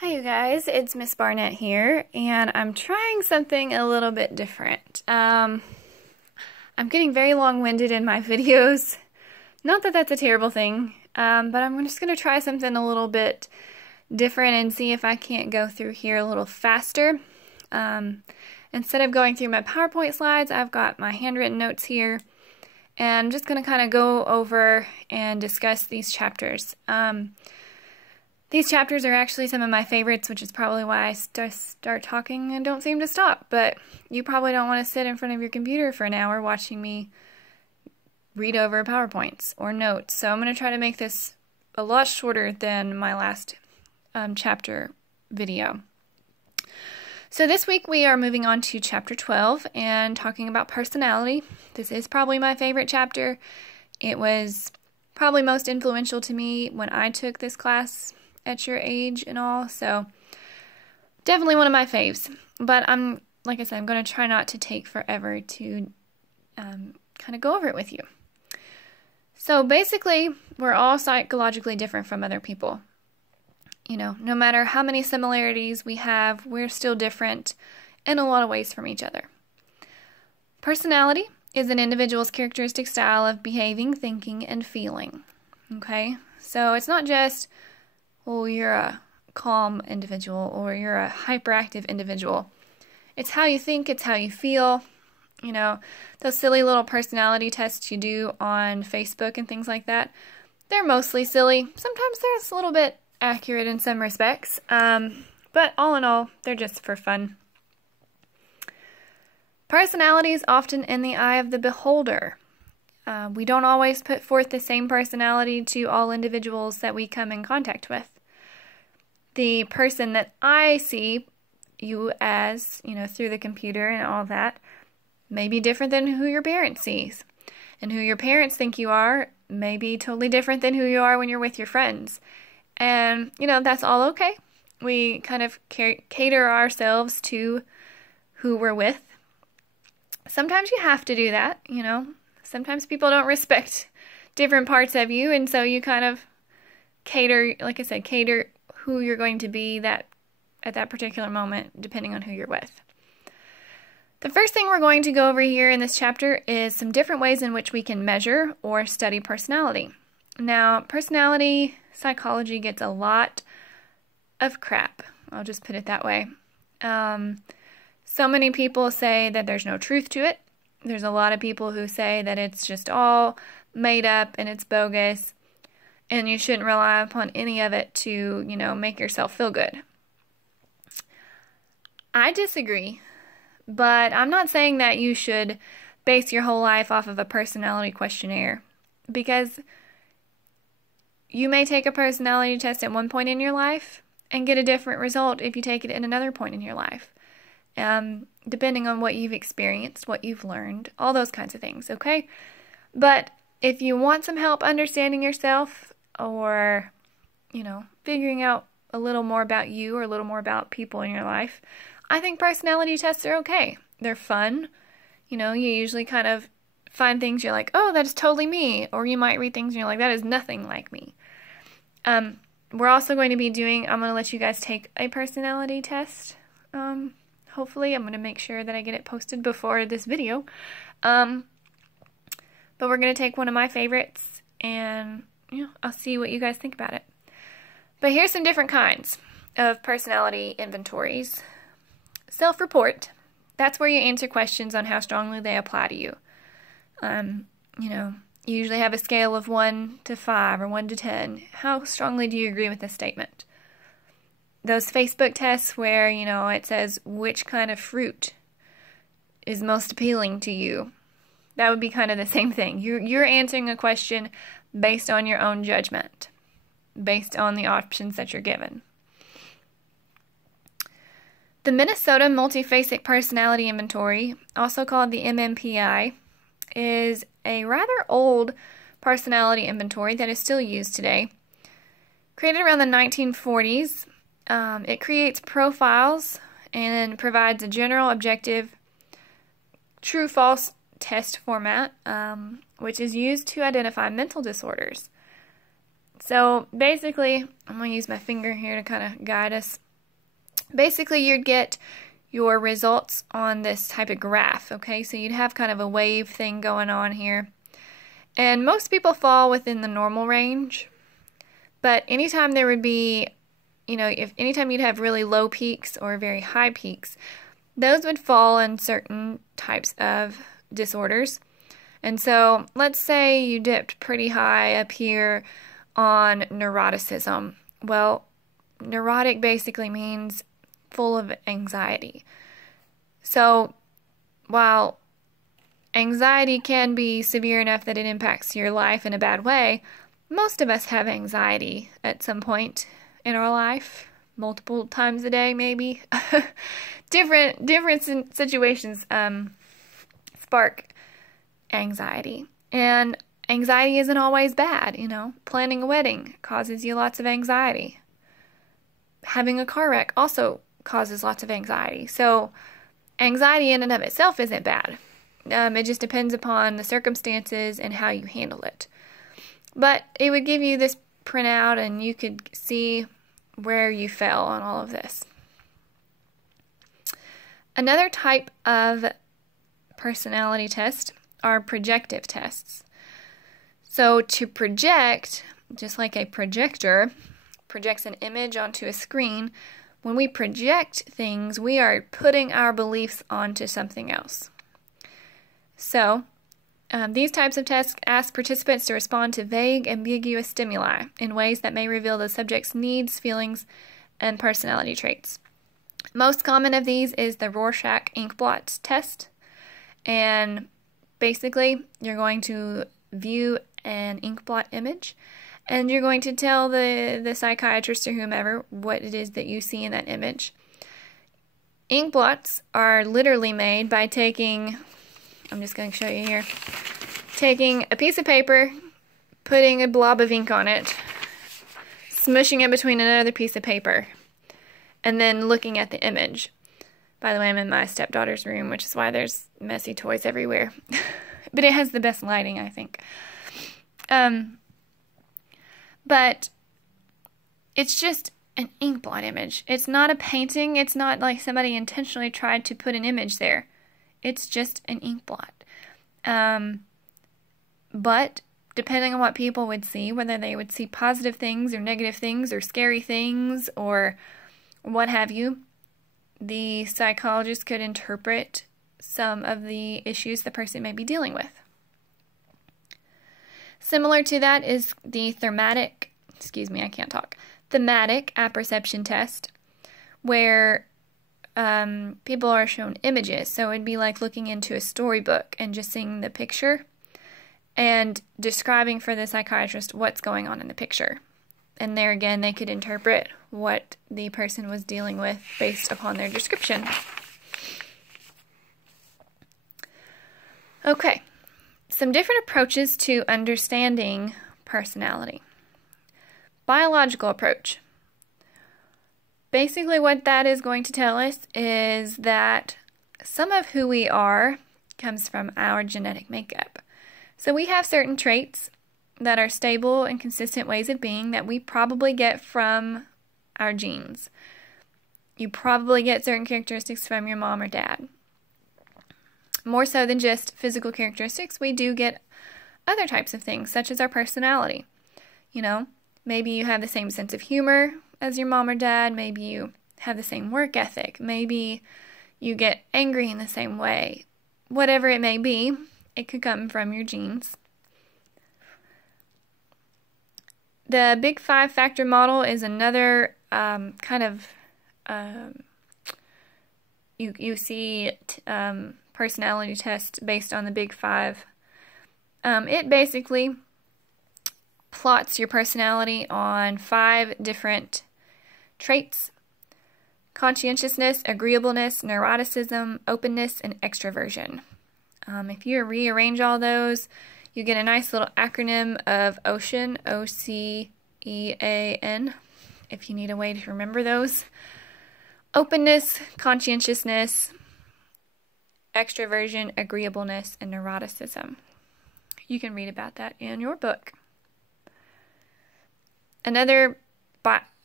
Hi you guys, it's Miss Barnett here, and I'm trying something a little bit different. I'm getting very long-winded in my videos. Not that that's a terrible thing, but I'm just going to try something a little bit different and see if I can't go through here a little faster. Instead of going through my PowerPoint slides, I've got my handwritten notes here, and I'm just going to kind of go over and discuss these chapters. These chapters are actually some of my favorites, which is probably why I start talking and don't seem to stop. But you probably don't want to sit in front of your computer for an hour watching me read over PowerPoints or notes. So I'm going to try to make this a lot shorter than my last chapter video. So this week we are moving on to chapter 12 and talking about personality. This is probably my favorite chapter. It was probably most influential to me when I took this class at your age and all, so definitely one of my faves. But like I said, I'm going to try not to take forever to kind of go over it with you. So basically, we're all psychologically different from other people. You know, no matter how many similarities we have, we're still different in a lot of ways from each other. Personality is an individual's characteristic style of behaving, thinking, and feeling. Okay? So it's not just, well, you're a calm individual or you're a hyperactive individual. It's how you think, it's how you feel. You know, those silly little personality tests you do on Facebook and things like that, they're mostly silly. Sometimes they're a little bit accurate in some respects, but all in all, they're just for fun. Personality is often in the eye of the beholder. We don't always put forth the same personality to all individuals that we come in contact with. The person that I see you as, you know, through the computer and all that, may be different than who your parents sees. And who your parents think you are may be totally different than who you are when you're with your friends. And, you know, that's all okay. We kind of cater ourselves to who we're with. Sometimes you have to do that, you know. Sometimes people don't respect different parts of you, and so you kind of cater, like I said, cater who you're going to be at that particular moment, depending on who you're with. The first thing we're going to go over here in this chapter is some different ways in which we can measure or study personality. Now, personality psychology gets a lot of crap. I'll just put it that way. So many people say that there's no truth to it. There's a lot of people who say that it's just all made up and it's bogus, and you shouldn't rely upon any of it to, you know, make yourself feel good. I disagree, but I'm not saying that you should base your whole life off of a personality questionnaire, because you may take a personality test at one point in your life and get a different result if you take it at another point in your life, depending on what you've experienced, what you've learned, all those kinds of things, okay? But if you want some help understanding yourself, or, you know, figuring out a little more about you or a little more about people in your life, I think personality tests are okay. They're fun. You know, you usually kind of find things you're like, oh, that is totally me. Or you might read things and you're like, that is nothing like me. We're also going to be I'm going to let you guys take a personality test. Hopefully, I'm going to make sure that I get it posted before this video. But we're going to take one of my favorites, and, you know, I'll see what you guys think about it. But here's some different kinds of personality inventories. Self-report. That's where you answer questions on how strongly they apply to you. You know, you usually have a scale of 1 to 5 or 1 to 10. How strongly do you agree with this statement? Those Facebook tests where, you know, it says which kind of fruit is most appealing to you. That would be kind of the same thing. You're answering a question based on your own judgment, based on the options that you're given. The Minnesota Multifaceted Personality Inventory, also called the MMPI, is a rather old personality inventory that is still used today. Created around the 1940s, it creates profiles and provides a general objective true-false test format, which is used to identify mental disorders. So basically, I'm going to use my finger here to kind of guide us. Basically, you'd get your results on this type of graph, okay? So you'd have kind of a wave thing going on here. And most people fall within the normal range. But anytime there would be, if anytime you'd have really low peaks or very high peaks, those would fall in certain types of disorders. And so let's say you dipped pretty high up here on neuroticism. Well, neurotic basically means full of anxiety. So while anxiety can be severe enough that it impacts your life in a bad way, most of us have anxiety at some point in our life, multiple times a day maybe. different situations spark anxiety. And anxiety isn't always bad, Planning a wedding causes you lots of anxiety. Having a car wreck also causes lots of anxiety. So anxiety in and of itself isn't bad. It just depends upon the circumstances and how you handle it. But it would give you this printout and you could see where you fell on all of this. Another type of personality test are projective tests. So to project, just like a projector projects an image onto a screen, when we project things, we are putting our beliefs onto something else. So, these types of tests ask participants to respond to vague, ambiguous stimuli in ways that may reveal the subject's needs, feelings, and personality traits. Most common of these is the Rorschach inkblot test, and basically you're going to view an inkblot image, and you're going to tell the psychiatrist or whomever what it is that you see in that image. Inkblots are literally made by taking, I'm just going to show you here, taking a piece of paper, putting a blob of ink on it, smushing it between another piece of paper, and then looking at the image. By the way, I'm in my stepdaughter's room, which is why there's messy toys everywhere. But it has the best lighting, I think. But it's just an inkblot image. It's not a painting. It's not like somebody intentionally tried to put an image there. It's just an inkblot. But depending on what people would see, whether they would see positive things or negative things or scary things or what have you, the psychologist could interpret some of the issues the person may be dealing with. Similar to that is the thematic apperception test, where people are shown images. So it'd be like looking into a storybook and just seeing the picture and describing for the psychiatrist what's going on in the picture. And there again, they could interpret what the person was dealing with based upon their description. Okay, some different approaches to understanding personality. Biological approach. Basically what that is going to tell us is that some of who we are comes from our genetic makeup. So we have certain traits that are stable and consistent ways of being that we probably get from our genes. You probably get certain characteristics from your mom or dad. More so than just physical characteristics, we do get other types of things, such as our personality. Maybe you have the same sense of humor as your mom or dad. Maybe you have the same work ethic. Maybe you get angry in the same way. Whatever it may be, it could come from your genes. The Big 5 factor model is another you see personality test based on the Big 5. It basically plots your personality on 5 different traits: conscientiousness, agreeableness, neuroticism, openness, and extroversion. If you rearrange all those, you get a nice little acronym of OCEAN, O-C-E-A-N, if you need a way to remember those. Openness, conscientiousness, extroversion, agreeableness, and neuroticism. You can read about that in your book. Another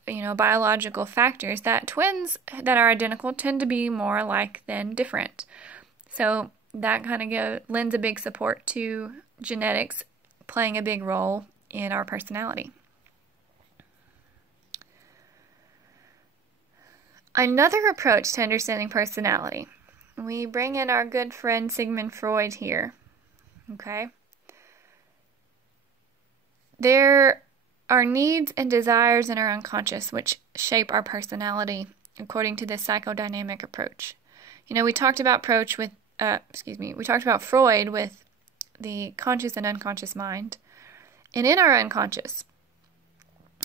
biological factors, that twins that are identical tend to be more alike than different. So that kind of lends a big support to genetics playing a big role in our personality. Another approach to understanding personality. We bring in our good friend Sigmund Freud here. Okay? There are needs and desires in our unconscious which shape our personality according to this psychodynamic approach. We talked about Freud with the conscious and unconscious mind. And in our unconscious,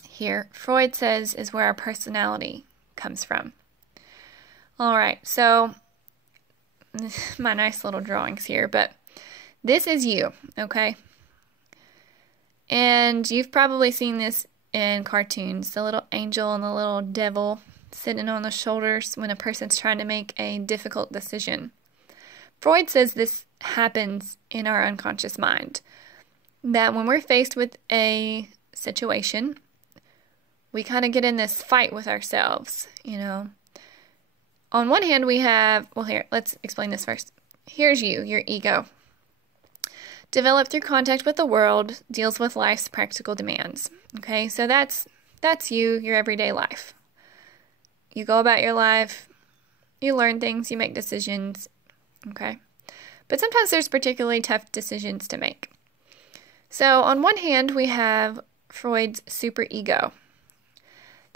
here, Freud says is where our personality comes from. All right, so my nice little drawings here, but this is you, okay? And you've probably seen this in cartoons, the little angel and the little devil sitting on the shoulders when a person's trying to make a difficult decision. Freud says this happens in our unconscious mind, that when we're faced with a situation, we kind of get in this fight with ourselves, On one hand, we have, here, let's explain this first. Here's you, your ego. Developed through contact with the world, deals with life's practical demands. Okay, so that's you, your everyday life. You go about your life, you learn things, you make decisions, okay? But sometimes there's particularly tough decisions to make. So on one hand, we have Freud's superego,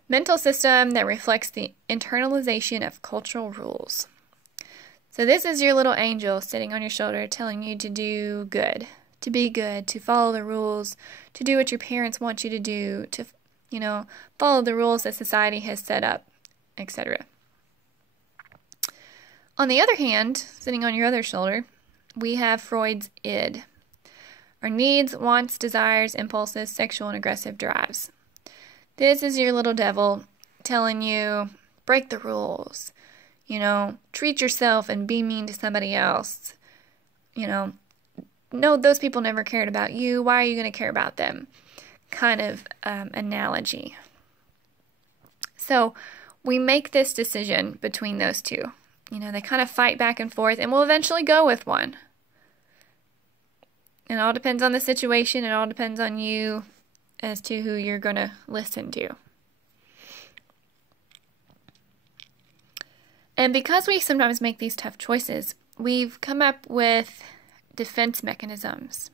mental system that reflects the internalization of cultural rules. So this is your little angel sitting on your shoulder telling you to do good, to be good, to follow the rules, to do what your parents want you to do, to, follow the rules that society has set up, etc. On the other hand, sitting on your other shoulder, we have Freud's id, our needs, wants, desires, impulses, sexual and aggressive drives. This is your little devil telling you, break the rules, treat yourself and be mean to somebody else. No, those people never cared about you. Why are you going to care about them? Kind of analogy. So we make this decision between those two. They kind of fight back and forth, and we'll eventually go with one. It all depends on the situation. It all depends on you as to who you're going to listen to. And because we sometimes make these tough choices, we've come up with defense mechanisms.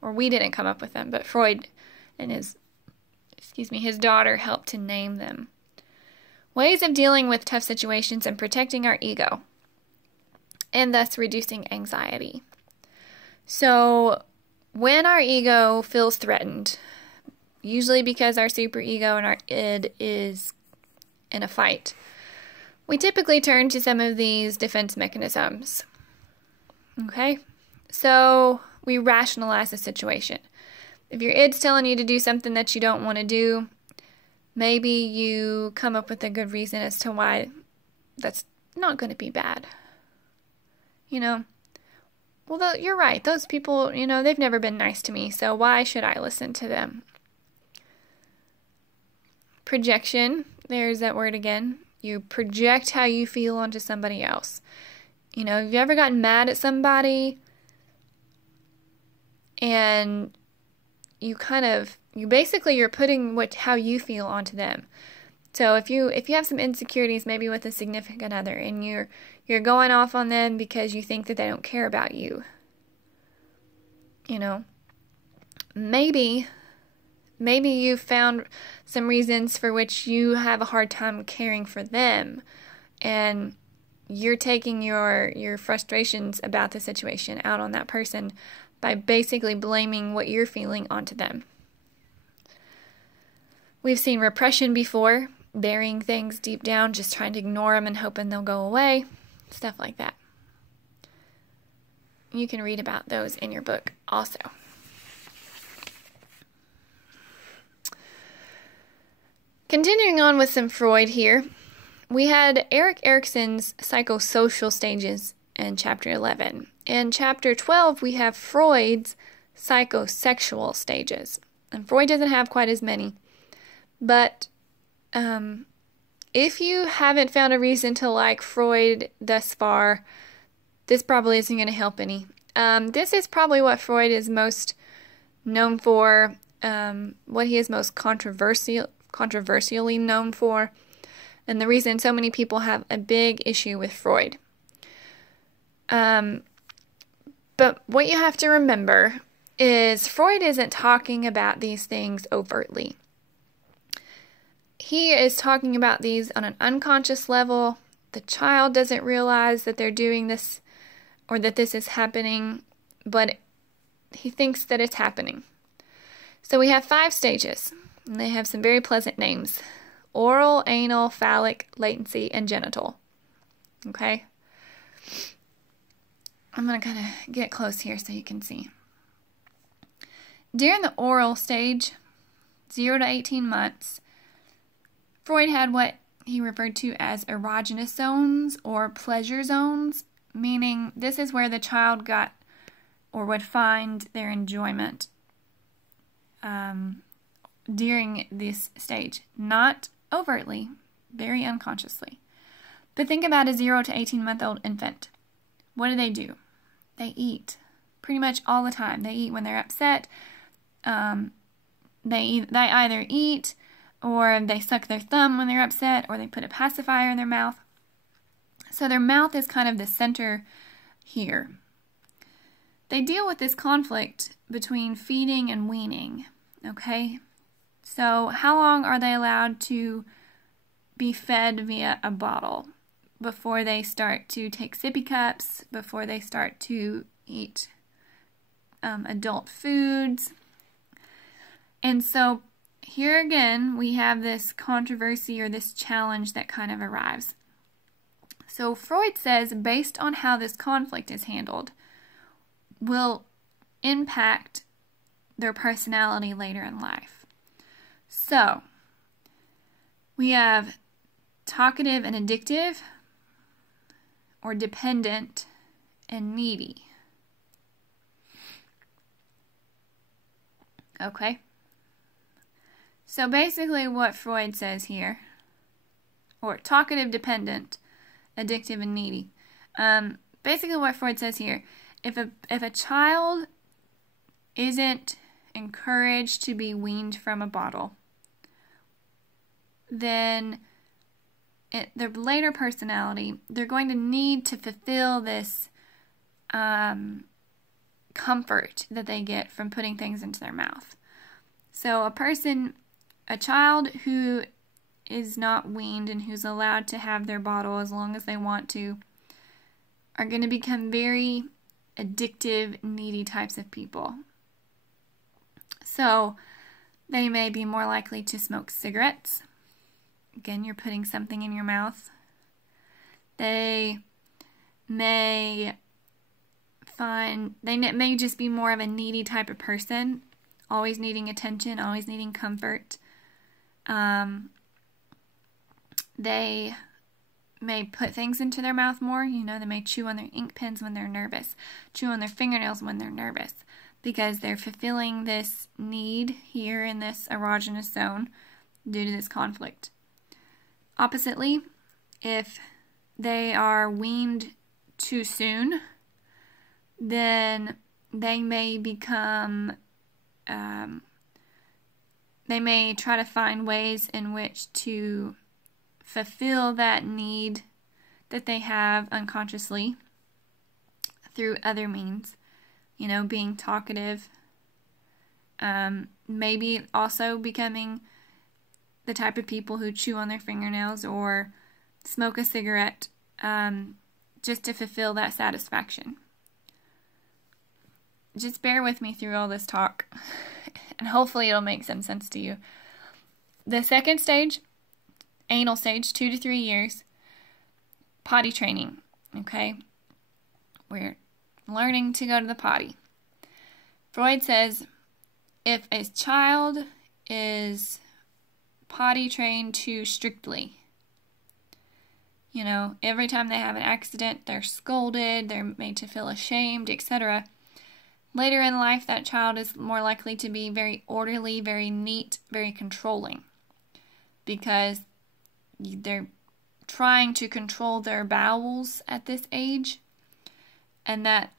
Or we didn't come up with them, but Freud and his daughter helped to name them. Ways of dealing with tough situations and protecting our ego, and thus reducing anxiety. So when our ego feels threatened, usually because our superego and our id is in a fight, we typically turn to some of these defense mechanisms. Okay? So we rationalize the situation. If your id's telling you to do something that you don't want to do, maybe you come up with a good reason as to why that's not going to be bad. Well, you're right. Those people, they've never been nice to me, so why should I listen to them? Projection, there's that word again. You project how you feel onto somebody else. Have you ever gotten mad at somebody and you're putting how you feel onto them. So if you have some insecurities, maybe with a significant other, and you're going off on them because you think that they don't care about you, maybe you've found some reasons for which you have a hard time caring for them, and you're taking your frustrations about the situation out on that person by basically blaming what you're feeling onto them. We've seen repression before, burying things deep down, just trying to ignore them and hoping they'll go away, stuff like that. You can read about those in your book also. Continuing on with some Freud here, we had Erik Erikson's psychosocial stages in Chapter 11. In Chapter 12, we have Freud's psychosexual stages. And Freud doesn't have quite as many, but If you haven't found a reason to like Freud thus far, this probably isn't going to help any. This is probably what Freud is most known for, what he is most controversially known for, and the reason so many people have a big issue with Freud. But what you have to remember is Freud isn't talking about these things overtly. He is talking about these on an unconscious level. The child doesn't realize that they're doing this or that this is happening, but he thinks that it's happening. So we have 5 stages, and they have some very pleasant names: oral, anal, phallic, latency, and genital. Okay? I'm going to kind of get close here so you can see. During the oral stage, 0 to 18 months, Freud had what he referred to as erogenous zones or pleasure zones, meaning this is where the child got or would find their enjoyment during this stage. Not overtly, very unconsciously. But think about a 0 to 18-month-old infant. What do? They eat pretty much all the time. They eat when they're upset. They either eat, or they suck their thumb when they're upset, or they put a pacifier in their mouth. So their mouth is kind of the center here. They deal with this conflict between feeding and weaning, okay? So how long are they allowed to be fed via a bottle before they start to take sippy cups, before they start to eat adult foods? And so here again, we have this controversy or this challenge that kind of arrives. So Freud says, based on how this conflict is handled, will impact their personality later in life. So, we have talkative and addictive, or dependent and needy. Okay? So basically what Freud says here, or talkative, dependent, addictive, and needy. Basically what Freud says here, if a child isn't encouraged to be weaned from a bottle, then their later personality, they're going to need to fulfill this comfort that they get from putting things into their mouth. So a child who is not weaned and who's allowed to have their bottle as long as they want to are going to become very addictive, needy types of people. So they may be more likely to smoke cigarettes. Again, you're putting something in your mouth. They may just be more of a needy type of person, always needing attention, always needing comfort. They may put things into their mouth more. They may chew on their ink pens when they're nervous, chew on their fingernails when they're nervous, because they're fulfilling this need here in this erogenous zone due to this conflict. Oppositely, if they are weaned too soon, then they may become, they may try to find ways in which to fulfill that need that they have unconsciously through other means. Being talkative, maybe also becoming the type of people who chew on their fingernails or smoke a cigarette just to fulfill that satisfaction. Just bear with me through all this talk, and hopefully it'll make some sense to you. The second stage, anal stage, 2 to 3 years, potty training, okay? We're learning to go to the potty. Freud says if a child is potty trained too strictly, every time they have an accident, they're scolded, they're made to feel ashamed, etc. Later in life, that child is more likely to be very orderly, very neat, very controlling, because they're trying to control their bowels at this age, and that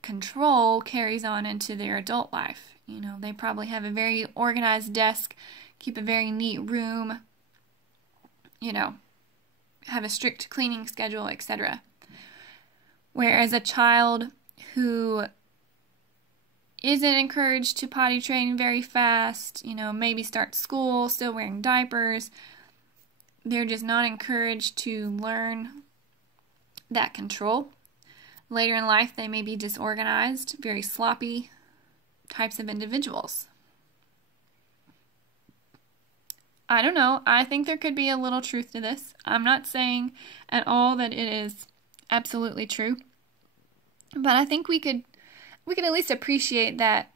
control carries on into their adult life. You know, they probably have a very organized desk, keep a very neat room, you know, have a strict cleaning schedule, etc. Whereas a child who isn't encouraged to potty train very fast, you know, maybe start school still wearing diapers, they're just not encouraged to learn that control. Later in life, they may be disorganized, very sloppy types of individuals. I don't know. I think there could be a little truth to this. I'm not saying at all that it is absolutely true, but I think we could at least appreciate that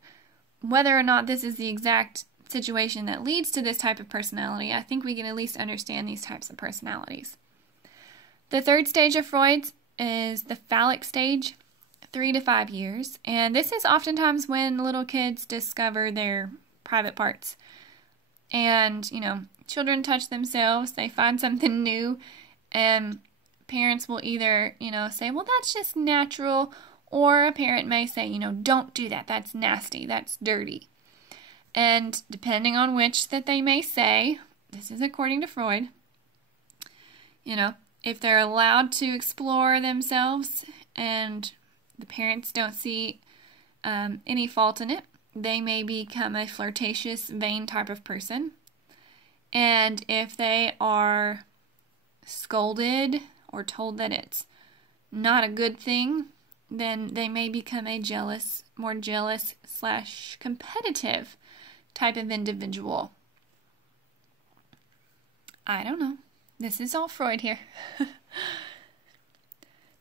whether or not this is the exact situation that leads to this type of personality, I think we can at least understand these types of personalities. The third stage of Freud's is the phallic stage, 3 to 5 years, and this is oftentimes when little kids discover their private parts. And, you know, children touch themselves, they find something new, and parents will either, you know, say, well, that's just natural, or a parent may say, you know, don't do that, that's nasty, that's dirty. And depending on which that they may say, this is according to Freud, you know, if they're allowed to explore themselves and the parents don't see any fault in it, they may become a flirtatious, vain type of person. And if they are scolded or told that it's not a good thing, then they may become a more jealous / competitive type of individual. I don't know. This is all Freud here.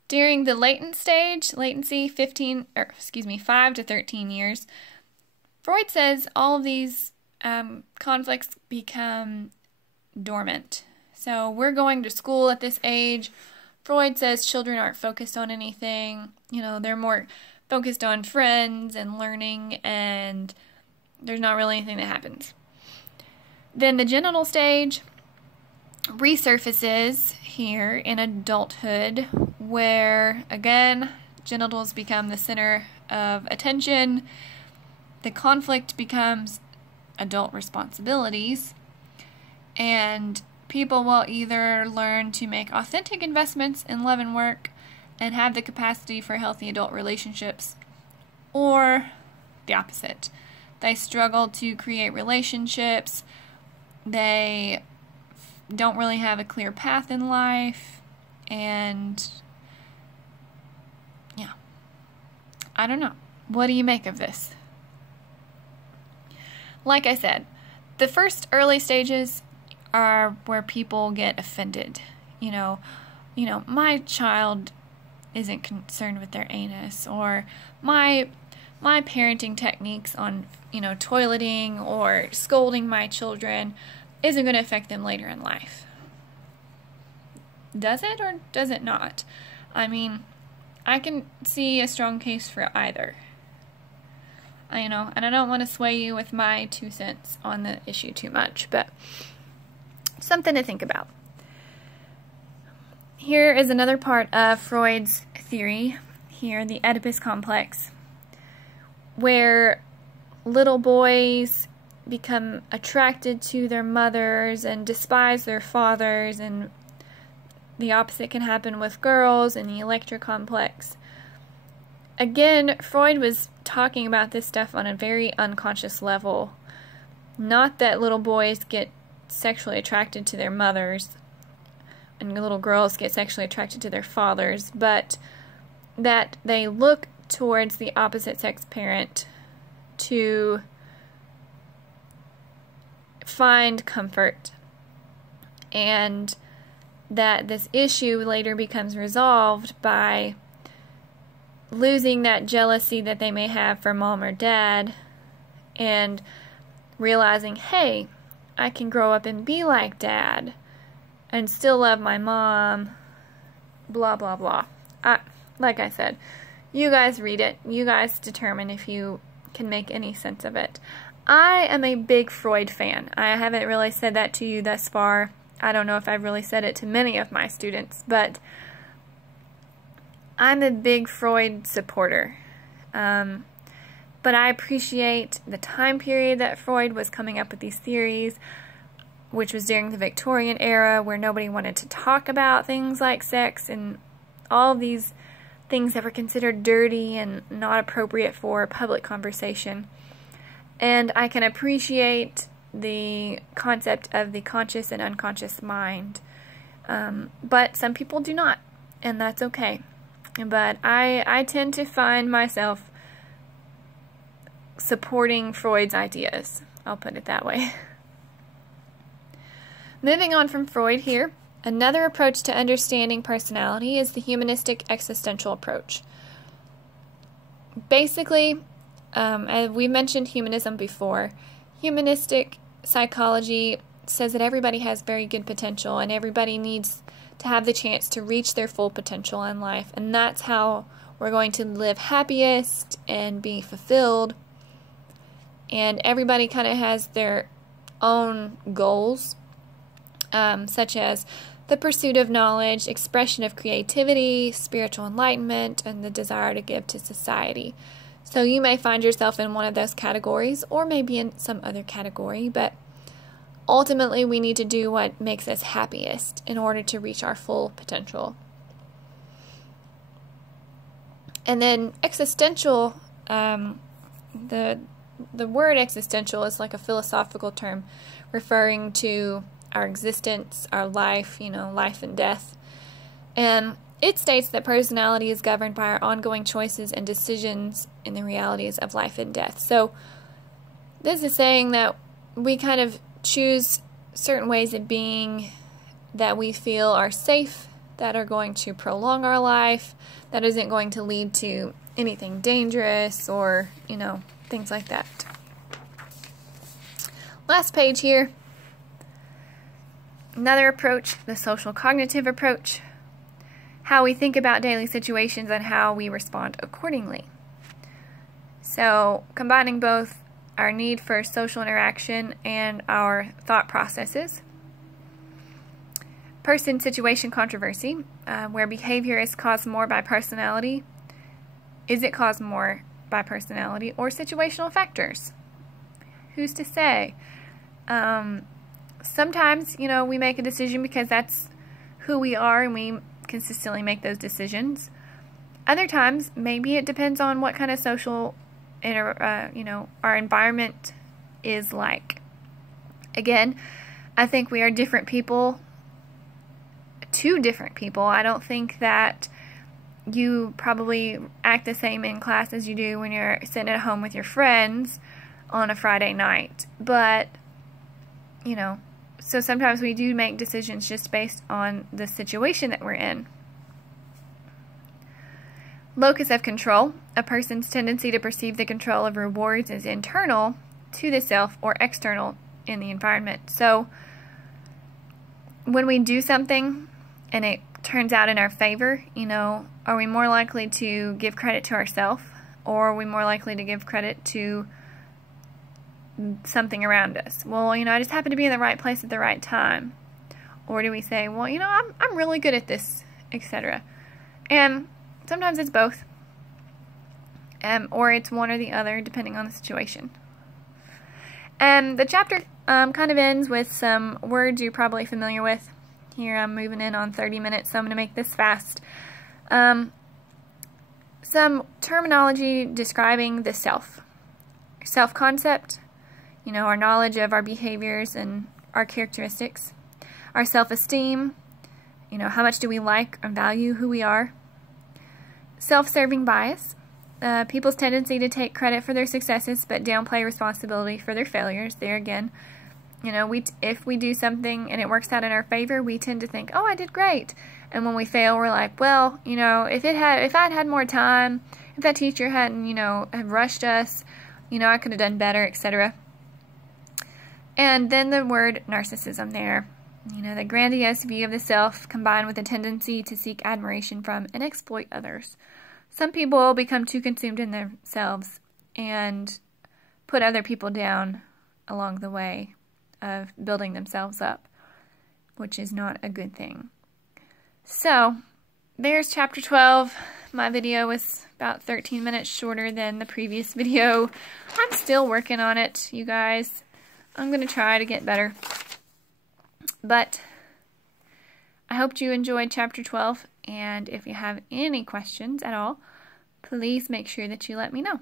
During the latent stage, latency 5 to 13 years, Freud says all of these conflicts become dormant. So we're going to school at this age. Freud says children aren't focused on anything. You know, they're more focused on friends and learning, and there's not really anything that happens. Then the genital stage resurfaces here in adulthood, where, again, genitals become the center of attention. The conflict becomes adult responsibilities, and people will either learn to make authentic investments in love and work and have the capacity for healthy adult relationships, or the opposite. They struggle to create relationships. They don't really have a clear path in life, and yeah, I don't know. What do you make of this? Like I said, the first early stages are where people get offended. You know, my child isn't concerned with their anus, or my parenting techniques on, toileting or scolding my children isn't going to affect them later in life. Does it or does it not? I mean, I can see a strong case for either. And I don't want to sway you with my 2 cents on the issue too much, but something to think about. Here is another part of Freud's theory, here, the Oedipus complex, where little boys become attracted to their mothers and despise their fathers, and the opposite can happen with girls in the Electra complex. Again, Freud was talking about this stuff on a very unconscious level. Not that little boys get sexually attracted to their mothers and little girls get sexually attracted to their fathers, but that they look towards the opposite sex parent to find comfort, and that this issue later becomes resolved by losing that jealousy that they may have for mom or dad and realizing, hey, I can grow up and be like dad and still love my mom, blah, blah, blah. Like I said, you guys read it. You guys determine if you can make any sense of it. I am a big Freud fan. I haven't really said that to you thus far. I don't know if I've really said it to many of my students, but I'm a big Freud supporter. But I appreciate the time period that Freud was coming up with these theories, which was during the Victorian era, where nobody wanted to talk about things like sex and all of these things that were considered dirty and not appropriate for public conversation. And I can appreciate the concept of the conscious and unconscious mind. But some people do not, and that's okay. But I tend to find myself supporting Freud's ideas. I'll put it that way. Moving on from Freud here, another approach to understanding personality is the humanistic existential approach. Basically, we mentioned humanism before. Humanistic psychology says that everybody has very good potential and everybody needs to have the chance to reach their full potential in life, and that's how we're going to live happiest and be fulfilled. And everybody kind of has their own goals, such as the pursuit of knowledge, expression of creativity, spiritual enlightenment, and the desire to give to society. So you may find yourself in one of those categories, or maybe in some other category, but ultimately we need to do what makes us happiest in order to reach our full potential. And then existential, the word existential is like a philosophical term referring to our existence, our life, life and death. And it states that personality is governed by our ongoing choices and decisions in the realities of life and death. So this is saying that we kind of choose certain ways of being that we feel are safe, that are going to prolong our life, that isn't going to lead to anything dangerous or, things like that. Last page here. Another approach, the social cognitive approach. How we think about daily situations and how we respond accordingly. So, combining both our need for social interaction and our thought processes. Person-situation controversy, where behavior is caused more by personality. Is it caused more by personality or situational factors? Who's to say? Sometimes, we make a decision because that's who we are and we consistently make those decisions. Other times, maybe it depends on what kind of social, our environment is like. Again, I think we are different people, two different people. I don't think that you probably act the same in class as you do when you're sitting at home with your friends on a Friday night. But, so sometimes we do make decisions just based on the situation that we're in. Locus of control. A person's tendency to perceive the control of rewards as internal to the self or external in the environment. So when we do something and it turns out in our favor, are we more likely to give credit to ourselves, or are we more likely to give credit to something around us? Well, I just happened to be in the right place at the right time. Or do we say, well, I'm really good at this, etc. And sometimes it's both. Or it's one or the other, depending on the situation. And the chapter kind of ends with some words you're probably familiar with. Here I'm moving in on 30 minutes, so I'm going to make this fast. Some terminology describing the self. Self-concept, our knowledge of our behaviors and our characteristics. Our self-esteem, how much do we like and value who we are. Self-serving bias, people's tendency to take credit for their successes but downplay responsibility for their failures. There again, if we do something and it works out in our favor, we tend to think, oh, I did great. And when we fail, we're like, well, if I'd had more time, if that teacher hadn't, had rushed us, I could have done better, etc. And then the word narcissism there. The grandiose view of the self combined with a tendency to seek admiration from and exploit others. Some people become too consumed in themselves and put other people down along the way of building themselves up, which is not a good thing. So, there's chapter 12. My video was about 13 minutes shorter than the previous video. I'm still working on it, you guys. I'm going to try to get better. But I hope you enjoyed chapter 12, and if you have any questions at all, please make sure that you let me know.